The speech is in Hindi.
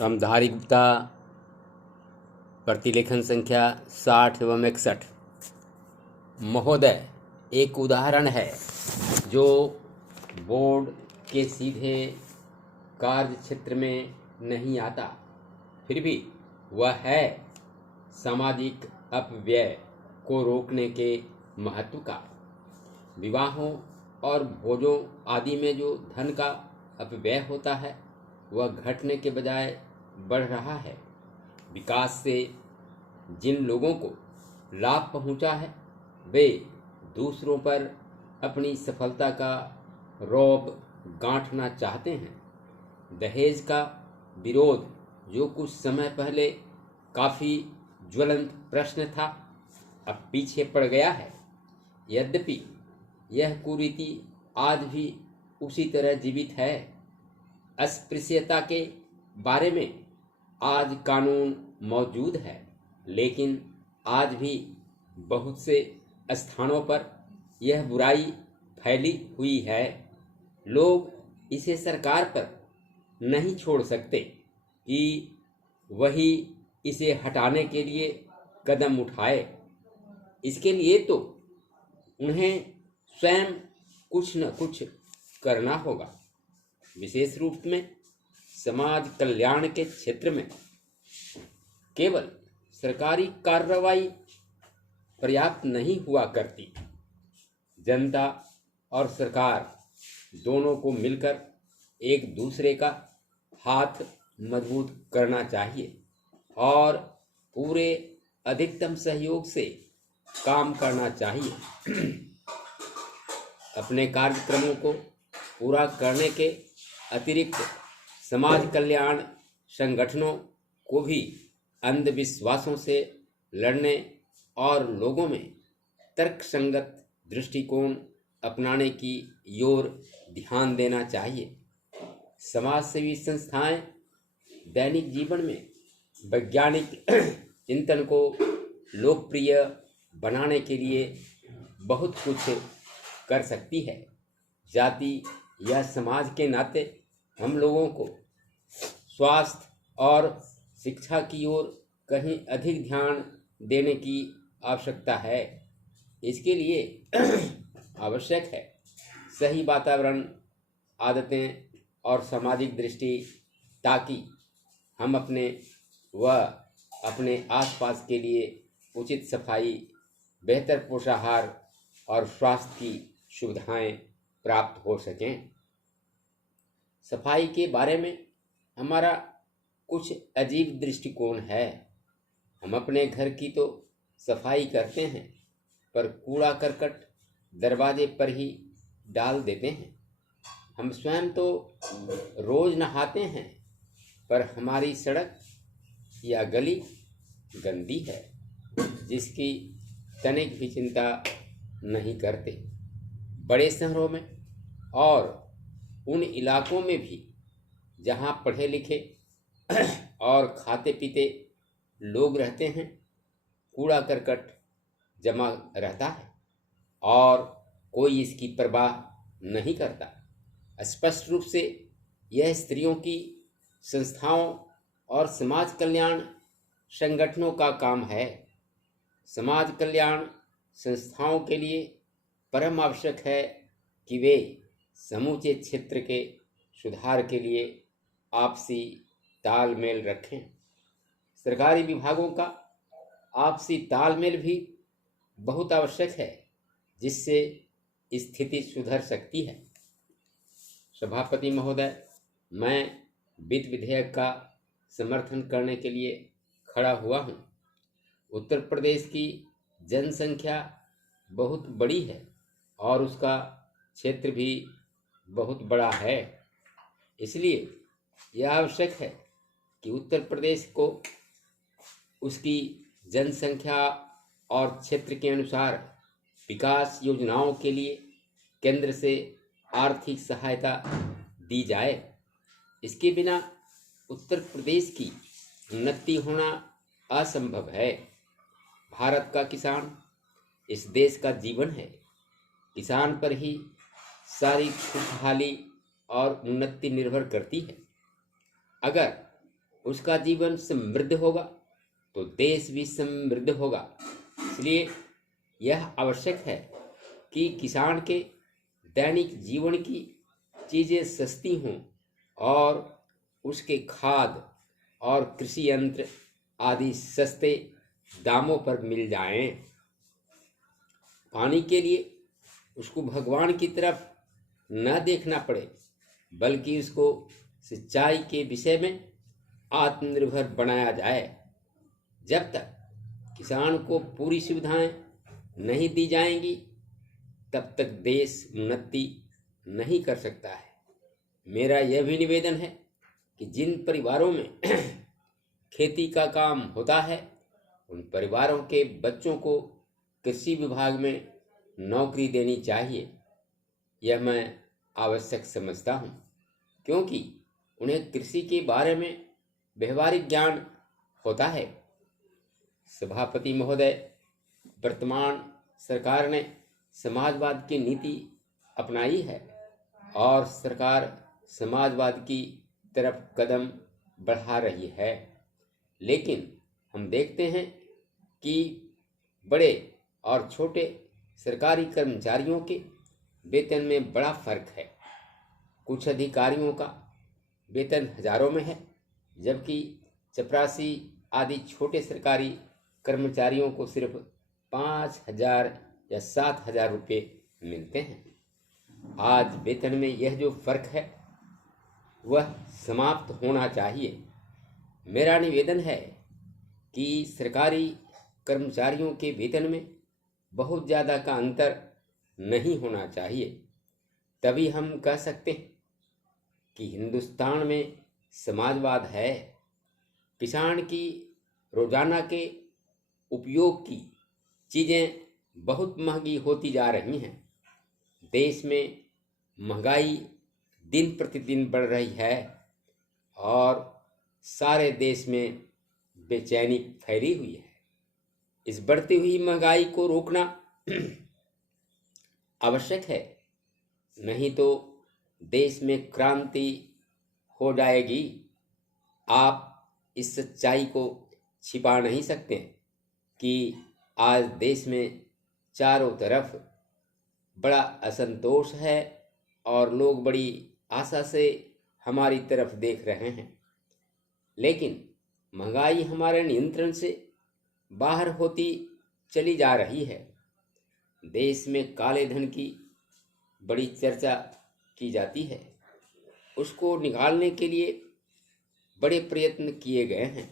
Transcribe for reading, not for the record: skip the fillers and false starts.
रामधारी गुप्ता, प्रतिलेखन संख्या 60 एवं 61। महोदय एक उदाहरण है जो बोर्ड के सीधे कार्य क्षेत्र में नहीं आता, फिर भी वह है सामाजिक अपव्यय को रोकने के महत्व का। विवाहों और भोजों आदि में जो धन का अपव्यय होता है वह घटने के बजाय बढ़ रहा है। विकास से जिन लोगों को लाभ पहुंचा है वे दूसरों पर अपनी सफलता का रौब गांठना चाहते हैं। दहेज का विरोध जो कुछ समय पहले काफ़ी ज्वलंत प्रश्न था, अब पीछे पड़ गया है। यद्यपि यह कुरीति आज भी उसी तरह जीवित है। अस्पृश्यता के बारे में आज कानून मौजूद है, लेकिन आज भी बहुत से स्थानों पर यह बुराई फैली हुई है। लोग इसे सरकार पर नहीं छोड़ सकते कि वही इसे हटाने के लिए कदम उठाए। इसके लिए तो उन्हें स्वयं कुछ न कुछ करना होगा। विशेष रूप में समाज कल्याण के क्षेत्र में केवल सरकारी कार्रवाई पर्याप्त नहीं हुआ करती। जनता और सरकार दोनों को मिलकर एक दूसरे का हाथ मजबूत करना चाहिए और पूरे अधिकतम सहयोग से काम करना चाहिए। अपने कार्यक्रमों को पूरा करने के अतिरिक्त समाज कल्याण संगठनों को भी अंधविश्वासों से लड़ने और लोगों में तर्कसंगत दृष्टिकोण अपनाने की ओर ध्यान देना चाहिए। समाजसेवी संस्थाएं दैनिक जीवन में वैज्ञानिक चिंतन को लोकप्रिय बनाने के लिए बहुत कुछ कर सकती है। जाति या समाज के नाते हम लोगों को स्वास्थ्य और शिक्षा की ओर कहीं अधिक ध्यान देने की आवश्यकता है। इसके लिए आवश्यक है सही वातावरण, आदतें और सामाजिक दृष्टि, ताकि हम अपने व अपने आसपास के लिए उचित सफाई, बेहतर पोषाहार और स्वास्थ्य की सुविधाएं प्राप्त हो सकें। सफाई के बारे में हमारा कुछ अजीब दृष्टिकोण है। हम अपने घर की तो सफाई करते हैं, पर कूड़ा करकट दरवाजे पर ही डाल देते हैं। हम स्वयं तो रोज नहाते हैं, पर हमारी सड़क या गली गंदी है, जिसकी तनिक भी चिंता नहीं करते। बड़े शहरों में और उन इलाकों में भी जहां पढ़े लिखे और खाते पीते लोग रहते हैं, कूड़ा करकट जमा रहता है और कोई इसकी परवाह नहीं करता। स्पष्ट रूप से यह स्त्रियों की संस्थाओं और समाज कल्याण संगठनों का काम है। समाज कल्याण संस्थाओं के लिए परम आवश्यक है कि वे समूचे क्षेत्र के सुधार के लिए आपसी तालमेल रखें। सरकारी विभागों का आपसी तालमेल भी बहुत आवश्यक है, जिससे स्थिति सुधर सकती है। सभापति महोदय, मैं वित्त विधेयक का समर्थन करने के लिए खड़ा हुआ हूँ। उत्तर प्रदेश की जनसंख्या बहुत बड़ी है और उसका क्षेत्र भी बहुत बड़ा है। इसलिए यह आवश्यक है कि उत्तर प्रदेश को उसकी जनसंख्या और क्षेत्र के अनुसार विकास योजनाओं के लिए केंद्र से आर्थिक सहायता दी जाए। इसके बिना उत्तर प्रदेश की उन्नति होना असंभव है। भारत का किसान इस देश का जीवन है। किसान पर ही सारी खुशहाली और उन्नति निर्भर करती है। अगर उसका जीवन समृद्ध होगा तो देश भी समृद्ध होगा। इसलिए यह आवश्यक है कि किसान के दैनिक जीवन की चीज़ें सस्ती हों और उसके खाद और कृषि यंत्र आदि सस्ते दामों पर मिल जाएं। पानी के लिए उसको भगवान की तरफ न देखना पड़े, बल्कि उसको सिंचाई के विषय में आत्मनिर्भर बनाया जाए। जब तक किसान को पूरी सुविधाएं नहीं दी जाएंगी, तब तक देश उन्नति नहीं कर सकता है। मेरा यह भी निवेदन है कि जिन परिवारों में खेती का काम होता है, उन परिवारों के बच्चों को कृषि विभाग में नौकरी देनी चाहिए। यह मैं आवश्यक समझता हूँ, क्योंकि उन्हें कृषि के बारे में व्यवहारिक ज्ञान होता है। सभापति महोदय, वर्तमान सरकार ने समाजवाद की नीति अपनाई है और सरकार समाजवाद की तरफ कदम बढ़ा रही है, लेकिन हम देखते हैं कि बड़े और छोटे सरकारी कर्मचारियों के वेतन में बड़ा फर्क है। कुछ अधिकारियों का वेतन हजारों में है, जबकि चपरासी आदि छोटे सरकारी कर्मचारियों को सिर्फ 5,000 या 7,000 रुपये मिलते हैं। आज वेतन में यह जो फर्क है वह समाप्त होना चाहिए। मेरा निवेदन है कि सरकारी कर्मचारियों के वेतन में बहुत ज़्यादा का अंतर नहीं होना चाहिए। तभी हम कह सकते हैं कि हिंदुस्तान में समाजवाद है। किसान की रोजाना के उपयोग की चीज़ें बहुत महंगी होती जा रही हैं। देश में महंगाई दिन प्रतिदिन बढ़ रही है और सारे देश में बेचैनी फैली हुई है। इस बढ़ती हुई महंगाई को रोकना आवश्यक है, नहीं तो देश में क्रांति हो जाएगी। आप इस सच्चाई को छिपा नहीं सकते कि आज देश में चारों तरफ बड़ा असंतोष है और लोग बड़ी आशा से हमारी तरफ देख रहे हैं, लेकिन महंगाई हमारे नियंत्रण से बाहर होती चली जा रही है। देश में काले धन की बड़ी चर्चा की जाती है, उसको निकालने के लिए बड़े प्रयत्न किए गए हैं,